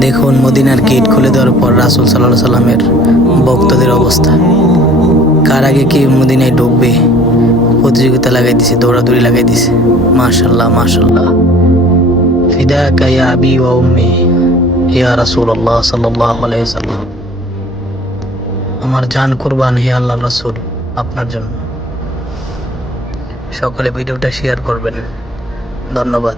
দেখুন মদিনার গেট খুলে দেওয়ার পর রাসূল সাল্লাল্লাহু আলাইহি সাল্লামের ভক্তদের অবস্থা। কার আগে কে মদিনায় ঢুকবে প্রতিযোগিতা লাগাই দিছে, দৌড়াদৌড়ি লাগাই দিছে। মাশাআল্লাহ মাশাআল্লাহ। ফিদাকা ইয়া আবি ওয়া উম্মি ইয়া রাসূলুল্লাহ সাল্লাল্লাহু আলাইহি ওয়াসাল্লাম। আমার জান কুরবান হে আল্লাহর রাসূল আপনার জন্য। সকলে ভিডিওটা শেয়ার করবেন। ধন্যবাদ।